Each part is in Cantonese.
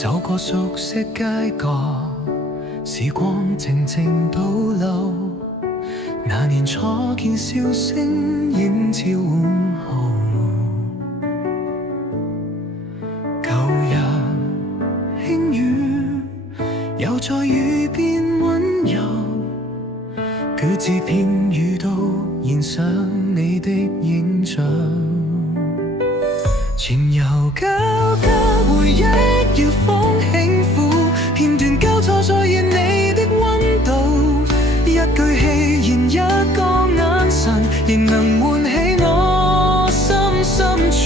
走過熟悉街角，時光靜靜倒流。那年初見笑聲映照午後，舊日輕語又在耳邊溫柔，句字片語都燃上你的影像。前遊交加回憶搖晃輕撫，片段交錯再現你的溫度，一句戲言一個眼神，仍能喚起我心深處。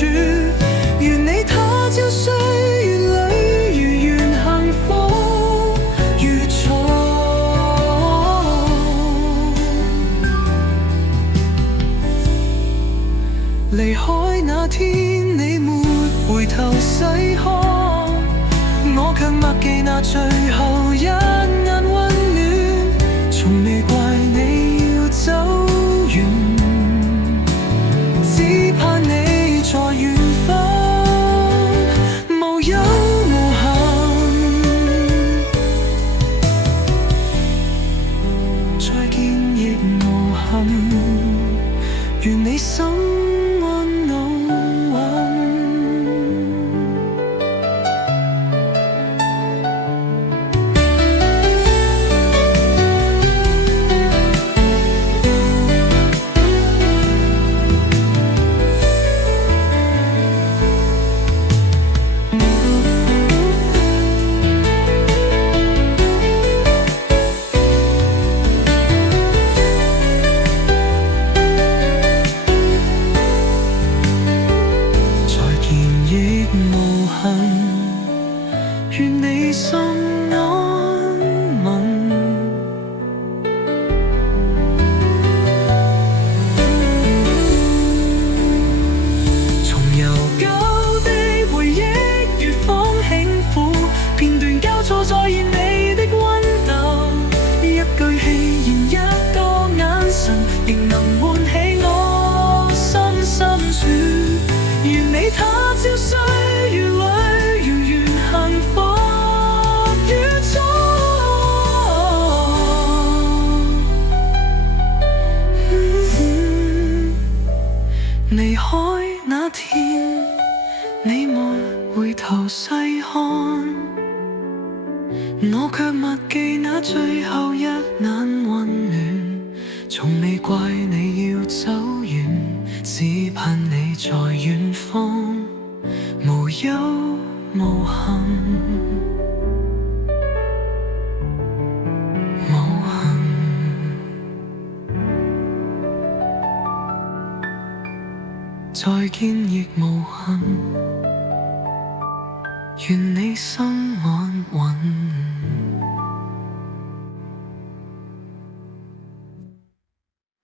願你他朝歲月裏如願幸福如初。離開那天你沒回頭細看，我卻默記那最後一眼溫暖，從未怪你要走遠，只盼你在遠方無憂無憾。再見亦無憾，願你心安老穩。願你心安穩。重遊舊地回憶如放輕撫，片段交錯再現你的溫度，一句戲言一個眼神，仍能喚起我心深處。願你他朝歲月裏如願幸福如初。離開那天你沒回頭細看，我卻默記那最後一眼溫暖，從未怪你要走遠，只盼你在遠方無憂無憾。再見亦無憾，願你心